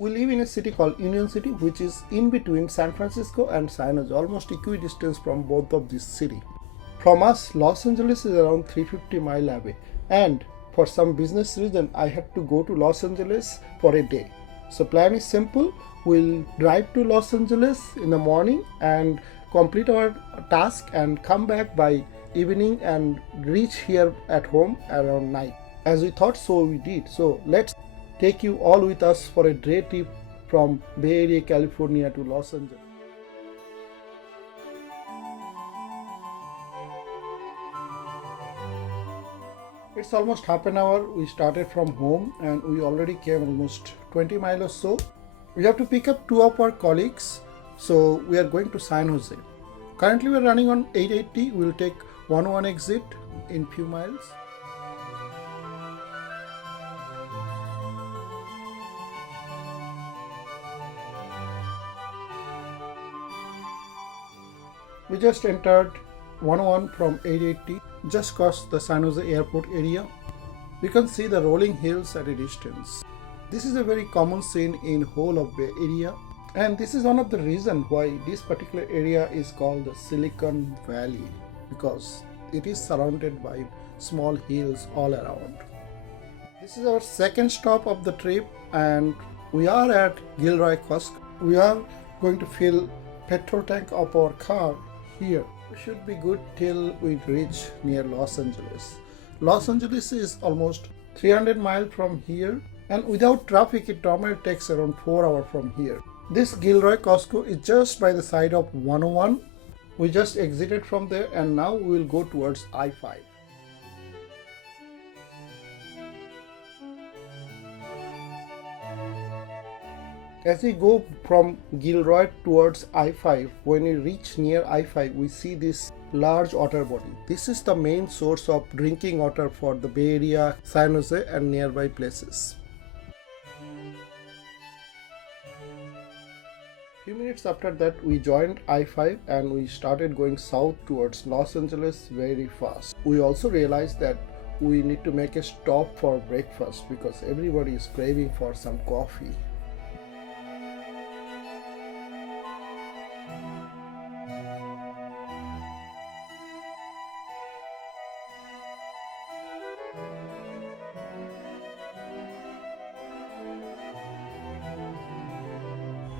We live in a city called Union City, which is in between San Francisco and San Jose, almost equidistant from both of these cities. From us, Los Angeles is around 350 miles away, and for some business reason, I had to go to Los Angeles for a day. So plan is simple. We'll drive to Los Angeles in the morning and complete our task and come back by evening and reach here at home around night. As we thought, so we did. So let's take you all with us for a day trip from Bay Area, California to Los Angeles. It's almost half an hour. We started from home and we already came almost 20 miles or so. We have to pick up two of our colleagues, so we are going to San Jose. Currently we are running on 880. We will take 101 exit in few miles. We just entered 101 from 880, just crossed the San Jose airport area. We can see the rolling hills at a distance. This is a very common scene in whole of Bay Area, and this is one of the reasons why this particular area is called the Silicon Valley, because it is surrounded by small hills all around. This is our second stop of the trip and we are at Gilroy Costco. We are going to fill petrol tank of our car here. We should be good till we reach near Los Angeles. Los Angeles is almost 300 miles from here, and without traffic it normally takes around 4 hours from here. This Gilroy Costco is just by the side of 101. We just exited from there and now we will go towards I-5. As we go from Gilroy towards I-5, when we reach near I-5, we see this large water body. This is the main source of drinking water for the Bay Area, San Jose and nearby places. Few minutes after that, we joined I-5 and we started going south towards Los Angeles very fast. We also realized that we need to make a stop for breakfast because everybody is craving for some coffee.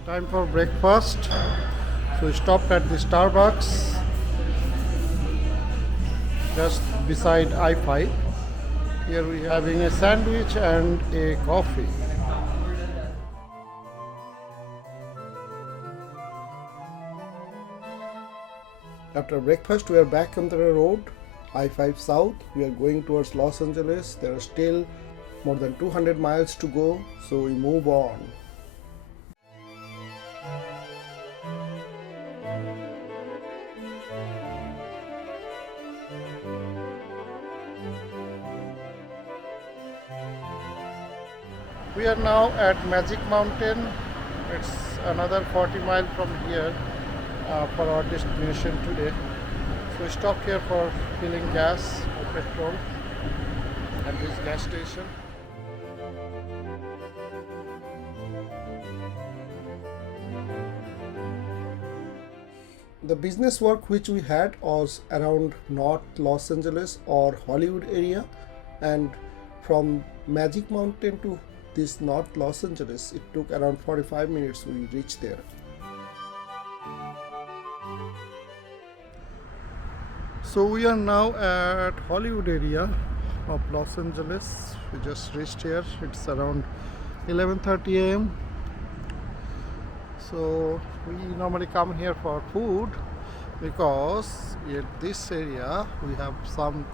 Time for breakfast. So we stopped at the Starbucks just beside I-5. Here we are having a sandwich and a coffee. After breakfast we are back on the road, I-5 South. We are going towards Los Angeles. There are still more than 200 miles to go, so we move on. We are now at Magic Mountain. It's another 40 miles from here for our destination today. So we stopped here for filling gas or petrol at this gas station. The business work which we had was around North Los Angeles or Hollywood area, and from Magic Mountain to this North Los Angeles, it took around 45 minutes we reached there. So we are now at Hollywood area of Los Angeles. We just reached here. It's around 11:30 a.m. So we normally come here for food because in this area we have some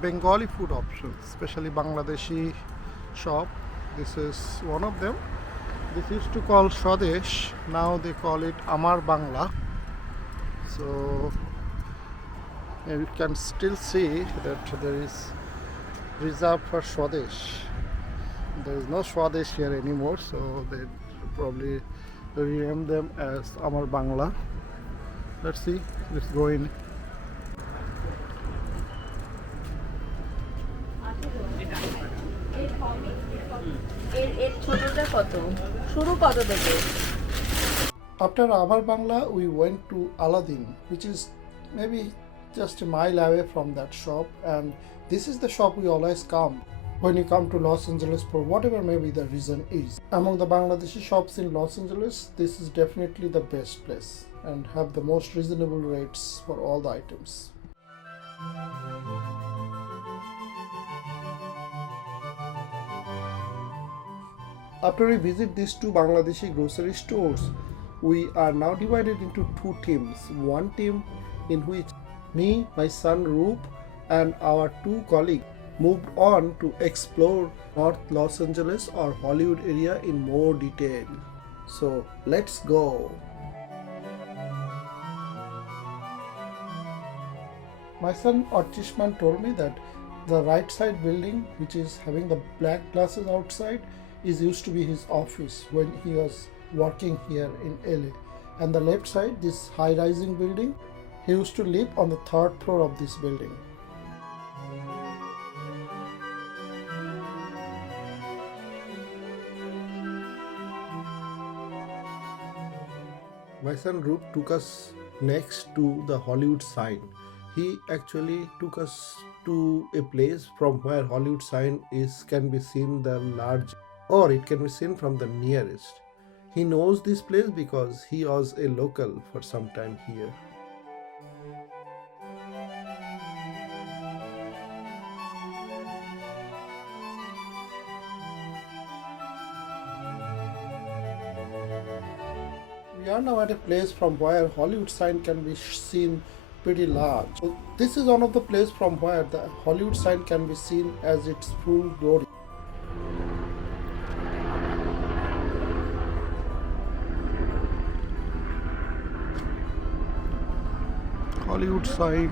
Bengali food options, especially Bangladeshi shop. This is one of them. This used to call Swadesh, now they call it Amar Bangla. So you can still see that there is reserved for Swadesh. There is no Swadesh here anymore, so they probably rename them as Amar Bangla. Let's see, let's go in. এর ছোটটা কত? শুরু কত থেকে? After Amar Bangla, we went to Aladdin, which is maybe just a mile away from that shop. And this is the shop we always come when you come to Los Angeles for whatever maybe the reason is. Among the Bangladeshi shops in Los Angeles, this is definitely the best place and have the most reasonable rates for all the items. After we visit these two Bangladeshi grocery stores, we are now divided into two teams. One team in which me, my son Roop, and our two colleagues moved on to explore North Los Angeles or Hollywood area in more detail. So let's go. My son Archishman told me that the right side building, which is having the black glasses outside, is used to be his office when he was working here in LA. And the left side, this high rising building, he used to live on the third floor of this building. My son Roop took us next to the Hollywood sign. He actually took us to a place from where Hollywood sign can be seen the large, or it can be seen from the nearest. He knows this place because he was a local for some time here. We are now at a place from where Hollywood sign can be seen pretty large. So this is one of the place from where the Hollywood sign can be seen as its full glory. Hollywood sign.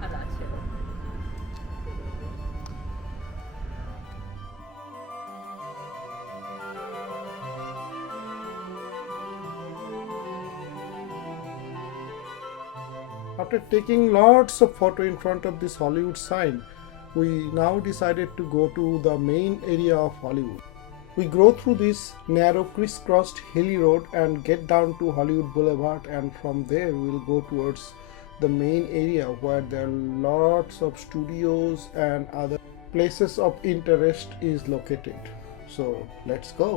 ভালো আছে। After taking lots of photo in front of this Hollywood sign, we now decided to go to the main area of Hollywood. We go through this narrow crisscrossed hilly road and get down to Hollywood Boulevard, and from there we'll go towards the main area where there are lots of studios and other places of interest is located. So let's go.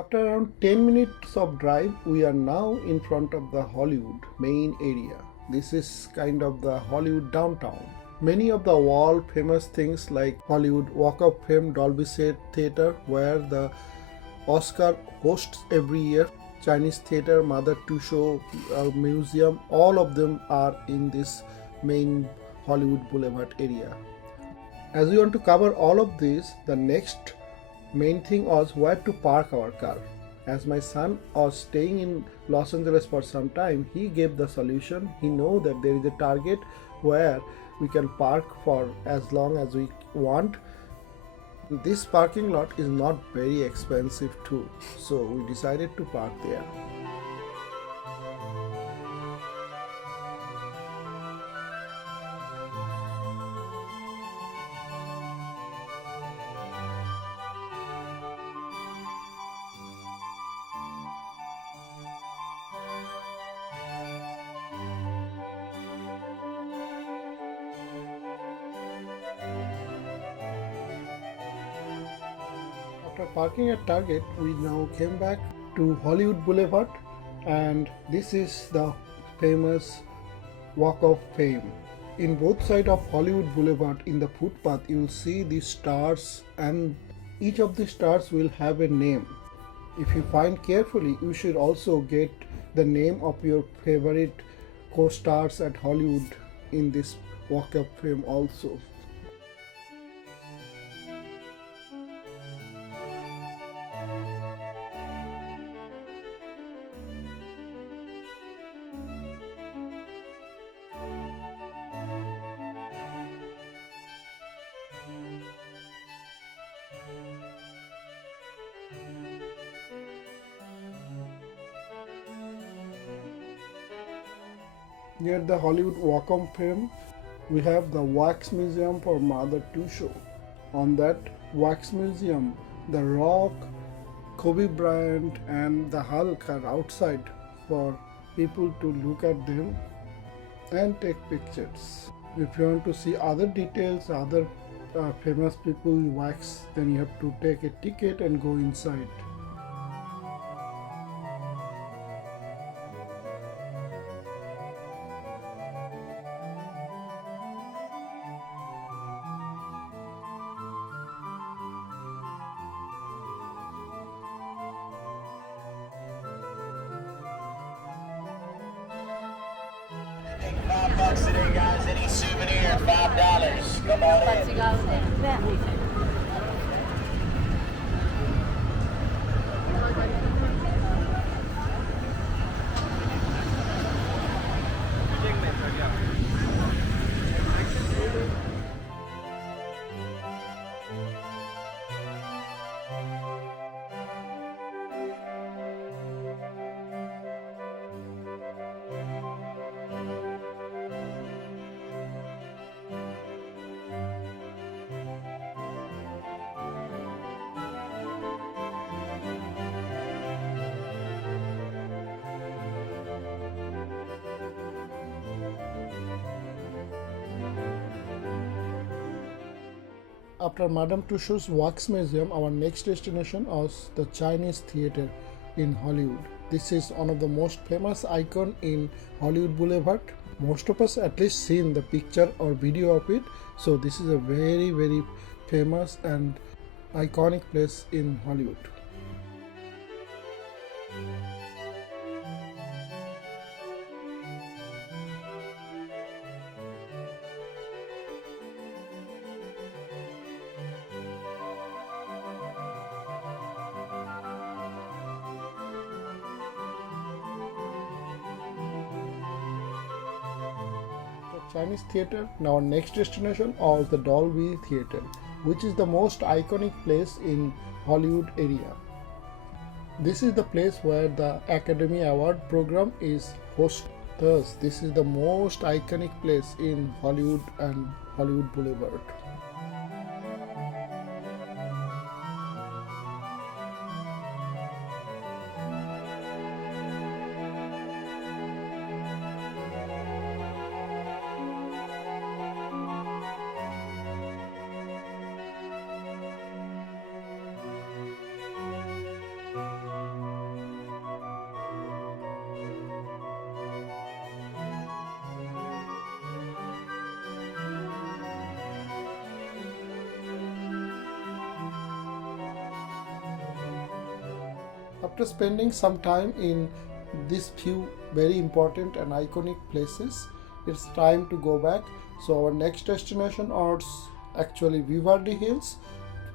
After around 10 minutes of drive, we are now in front of the Hollywood main area. This is kind of the Hollywood downtown. Many of the world famous things like Hollywood Walk of Fame, Dolby Theatre, where the Oscar hosts every year, Chinese Theatre, Mother Tussauds Museum, all of them are in this main Hollywood Boulevard area. As we want to cover all of this, the next main thing was where to park our car. As my son was staying in Los Angeles for some time, he gave the solution. He know that there is a Target where we can park for as long as we want. This parking lot is not very expensive too, so we decided to park there. After parking at Target, we now came back to Hollywood Boulevard, and this is the famous Walk of Fame. In both sides of Hollywood Boulevard, in the footpath, you will see these stars, and each of the stars will have a name. If you find carefully, you should also get the name of your favorite co-stars at Hollywood in this Walk of Fame also. Near the Hollywood Walk of Fame, we have the Wax Museum for Mother Tussauds. On that Wax Museum, The Rock, Kobe Bryant, and the Hulk are outside for people to look at them and take pictures. If you want to see other details, other famous people wax, then you have to take a ticket and go inside. $5 today, guys. Any souvenir, $5. Come on in. After Madame Tussauds Wax Museum, our next destination was the Chinese Theater in Hollywood. This is one of the most famous icon in Hollywood Boulevard. Most of us at least seen the picture or video of it. So this is a very, very famous and iconic place in Hollywood. Chinese Theater. Now our next destination was the Dolby Theater, which is the most iconic place in Hollywood area. This is the place where the Academy Award program is hosted. Thus, this is the most iconic place in Hollywood and Hollywood Boulevard. After spending some time in these few very important and iconic places, it's time to go back. So our next destination is actually Beverly Hills.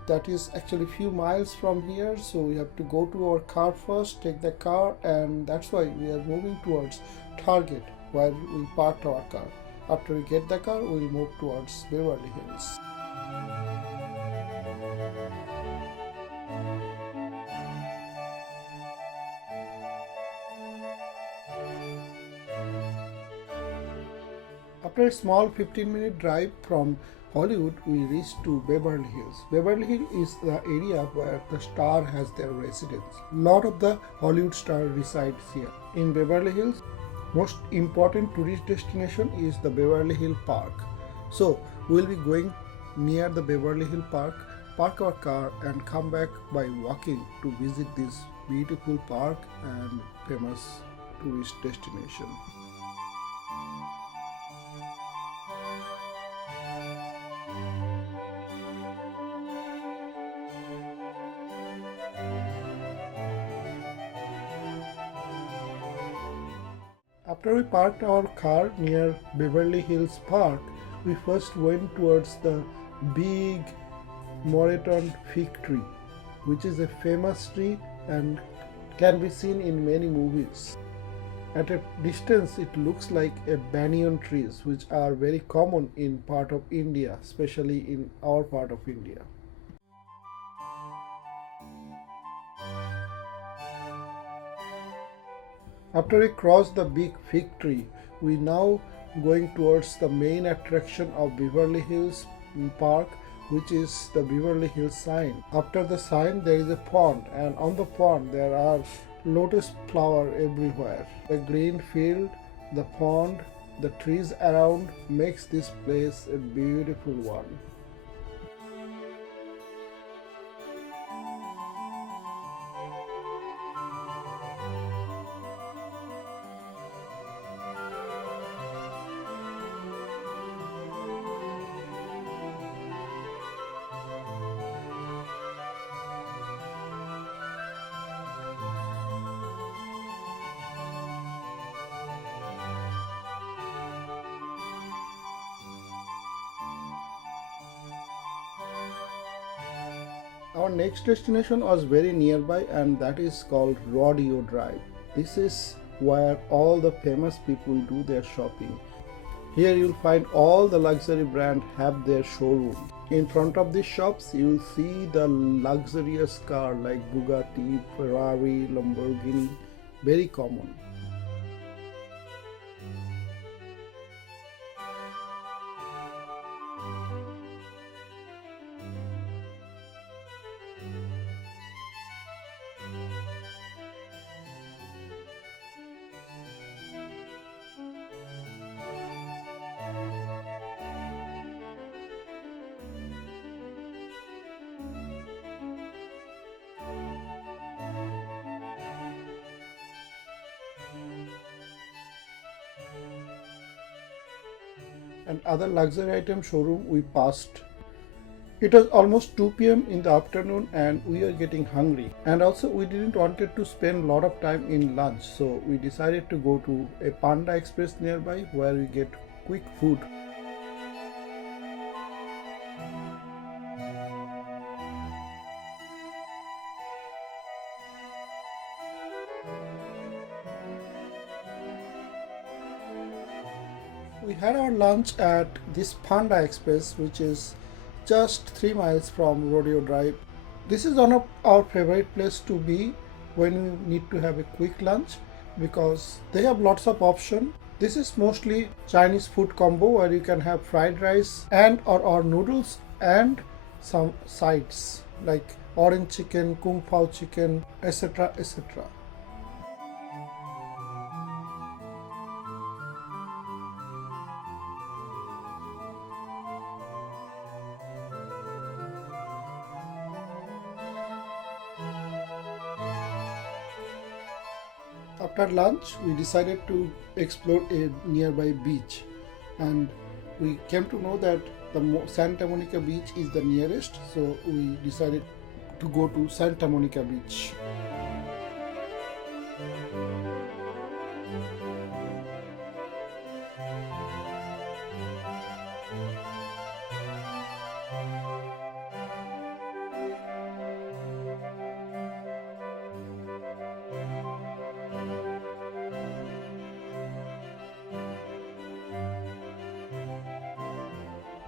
That is actually few miles from here, so we have to go to our car first, take the car, and that's why we are moving towards Target where we parked our car. After we get the car, we'll move towards Beverly Hills. After a small 15-minute drive from Hollywood, we reached to Beverly Hills. Beverly Hills is the area where the star has their residence. Lot of the Hollywood star resides here. In Beverly Hills, most important tourist destination is the Beverly Hills Park. So we'll be going near the Beverly Hills Park, park our car and come back by walking to visit this beautiful park and famous tourist destination. After we parked our car near Beverly Hills Park, we first went towards the big Moreton fig tree, which is a famous tree and can be seen in many movies. At a distance, it looks like a banyan trees, which are very common in part of India, especially in our part of India. After we crossed the big fig tree, We now going towards the main attraction of Beverly Hills Park, which is the Beverly Hills sign. After the sign there is a pond, and on the pond there are lotus flower everywhere. The green field, the pond, the trees around makes this place a beautiful one. Our next destination was very nearby, and that is called Rodeo Drive. This is where all the famous people do their shopping. Here you'll find all the luxury brands have their showroom. In front of these shops you will see the luxurious car like Bugatti, Ferrari, Lamborghini, very common. And other luxury item showroom we passed. It was almost 2 p.m. in the afternoon and we are getting hungry, and also we didn't wanted to spend a lot of time in lunch, so we decided to go to a Panda Express nearby where we get quick food. We had our lunch at this Panda Express, which is just 3 miles from Rodeo Drive. This is one of our favorite place to be when we need to have a quick lunch because they have lots of option. This is mostly Chinese food combo where you can have fried rice and or noodles and some sides like orange chicken, kung pao chicken, etc. etc. After lunch, we decided to explore a nearby beach, and we came to know that the Santa Monica Beach is the nearest, so we decided to go to Santa Monica Beach.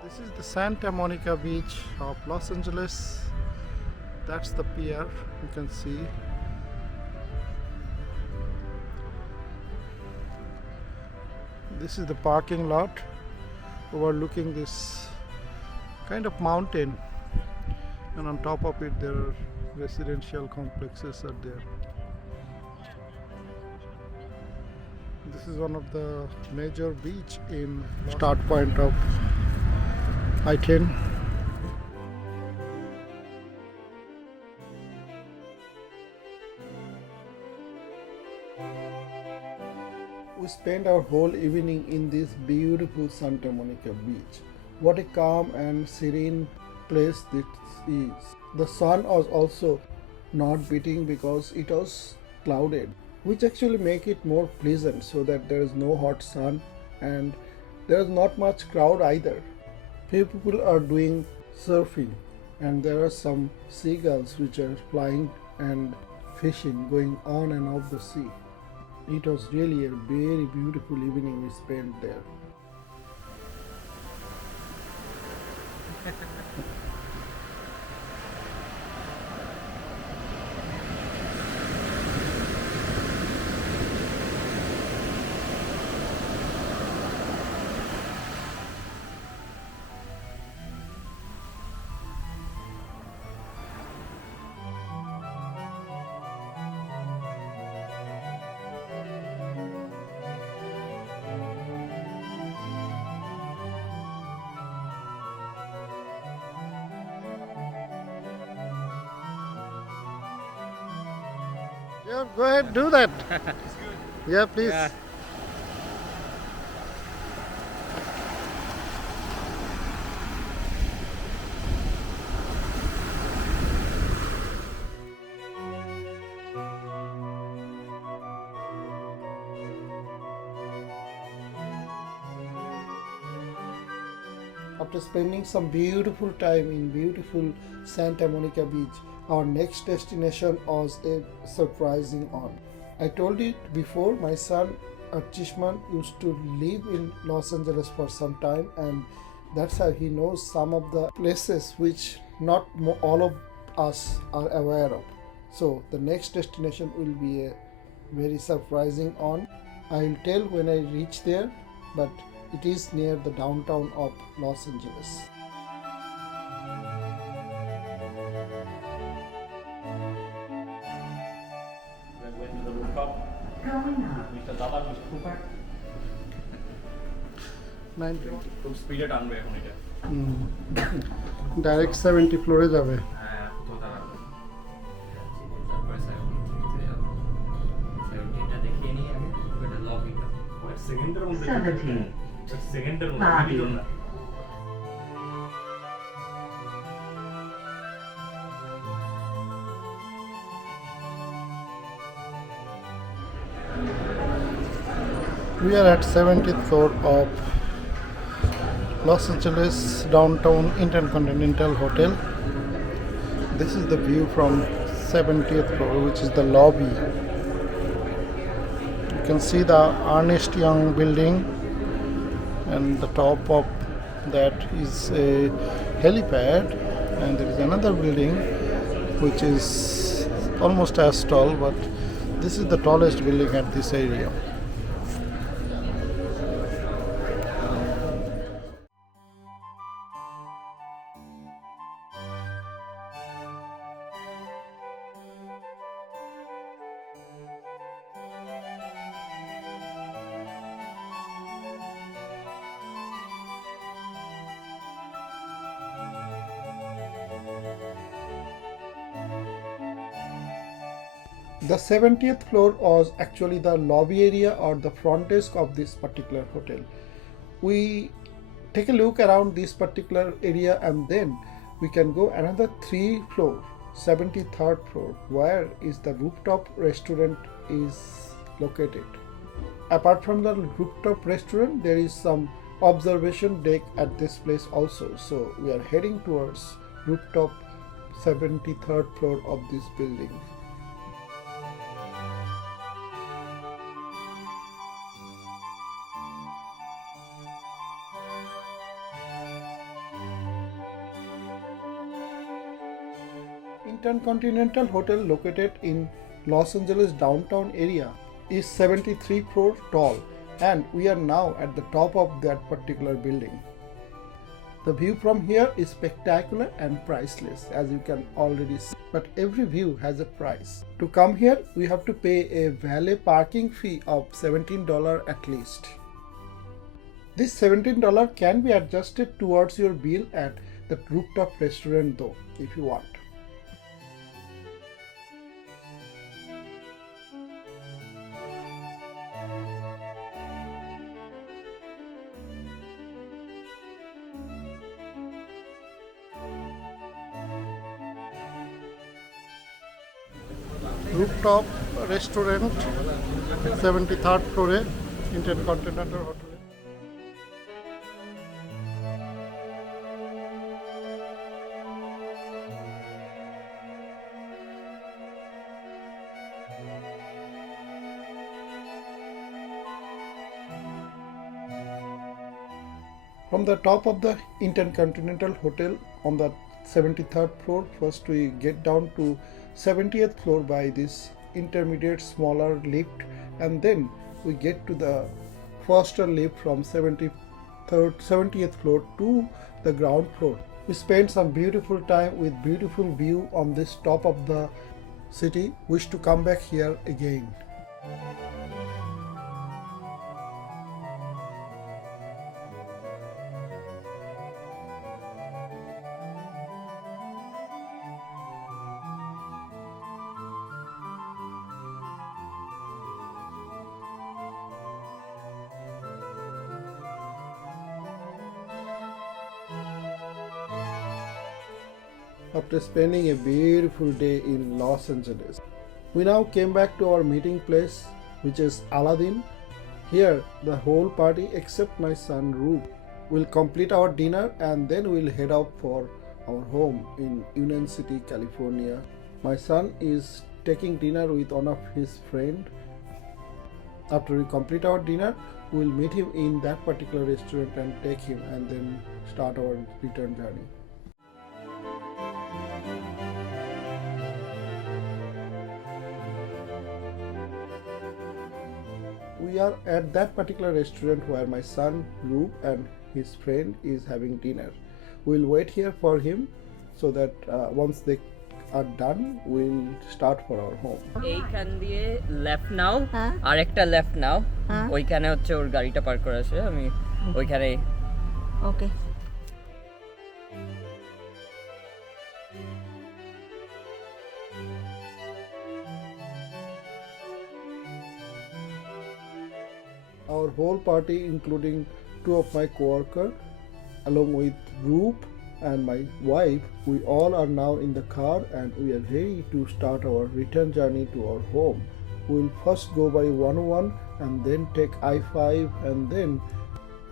This is the Santa Monica Beach of Los Angeles. That's the pier, you can see. This is the parking lot overlooking this kind of mountain, and on top of it there are residential complexes are there. This is one of the major beach in start point of I-10. We spent our whole evening in this beautiful Santa Monica Beach. What a calm and serene place this is. The sun was also not beating because it was clouded, which actually make it more pleasant so that there is no hot sun and there is not much crowd either. Few people are doing surfing and there are some seagulls which are flying and fishing going on and off the sea. It was really a very beautiful evening we spent there. Yeah, go ahead, do that. Yeah, please. Yeah. After spending some beautiful time in beautiful Santa Monica Beach, our next destination was a surprising one. I told it before, my son Archishman used to live in Los Angeles for some time, and that's how he knows some of the places which not all of us are aware of. So the next destination will be a very surprising on. I will tell when I reach there, but it is near the downtown of Los Angeles. We went to the rooftop. Mr. Dala, Mr. Cooper. 920. খুব স্পিডে টানবে এখন এটা। Direct 70 ফ্লোরে যাবে। হ্যাঁ, কোথাও দাঁড়াবে। তারপরে 70 যাবো। 70 দেখিয়ে নিয়ে আগে ওটা লবিটা। ওই সেকেন্ডের মধ্যে 17 সেকেন্ডের মধ্যে ভিডিও না। We are at 70th floor of Los Angeles downtown Intercontinental Hotel. This is the view from 70th floor, which is the lobby. You can see the Ernest Young building, and the top of that is a helipad, and there is another building which is almost as tall, but this is the tallest building at this area. The 70th floor was actually the lobby area or the front desk of this particular hotel. We take a look around this particular area, and then we can go another 3 floor, 73rd floor, where is the rooftop restaurant is located. Apart from the rooftop restaurant, there is some observation deck at this place also. So we are heading towards rooftop 73rd floor of this building. Intercontinental Hotel, located in Los Angeles downtown area, is 73 floor tall, and we are now at the top of that particular building. The view from here is spectacular and priceless, as you can already see. But every view has a price. To come here, we have to pay a valet parking fee of $17 at least. This $17 can be adjusted towards your bill at the rooftop restaurant though, if you want. Rooftop restaurant, 73rd floor, Intercontinental Hotel. From the top of the Intercontinental Hotel on the 73rd floor, first we get down to 70th floor by this intermediate smaller lift, and then we get to the faster lift from 70th floor to the ground floor. We spent some beautiful time with beautiful view on this top of the city. Wish to come back here again. after spending a beautiful day in Los Angeles. We now came back to our meeting place, which is Aladdin. Here, the whole party except my son Rube will complete our dinner and then we'll head out for our home in Union City, California. My son is taking dinner with one of his friends. After we complete our dinner, we'll meet him in that particular restaurant and take him and then start our return journey. We are at that particular restaurant where my son Rube and his friend is having dinner. We'll wait here for him so that once they are done, we'll start for our home. এইখান দিয়ে left নাও হ্যাঁ। আর একটা left নাও হ্যাঁ। ওইখানে হচ্ছে ওর গাড়িটা park করা আছে আমি ওইখানে ওকে Our whole party, including two of my co-workers, along with Rube and my wife, we all are now in the car and we are ready to start our return journey to our home. We'll first go by 101 and then take I-5 and then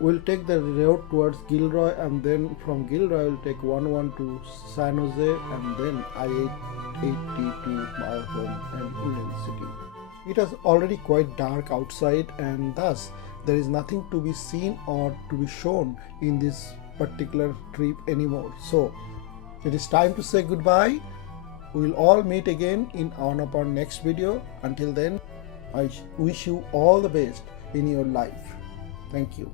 we'll take the road towards Gilroy and then from Gilroy we'll take 101 to San Jose and then I-880 to our home and Union City. It is already quite dark outside and thus there is nothing to be seen or to be shown in this particular trip anymore. So it is time to say goodbye. We will all meet again in our next video. Until then, I wish you all the best in your life. Thank you.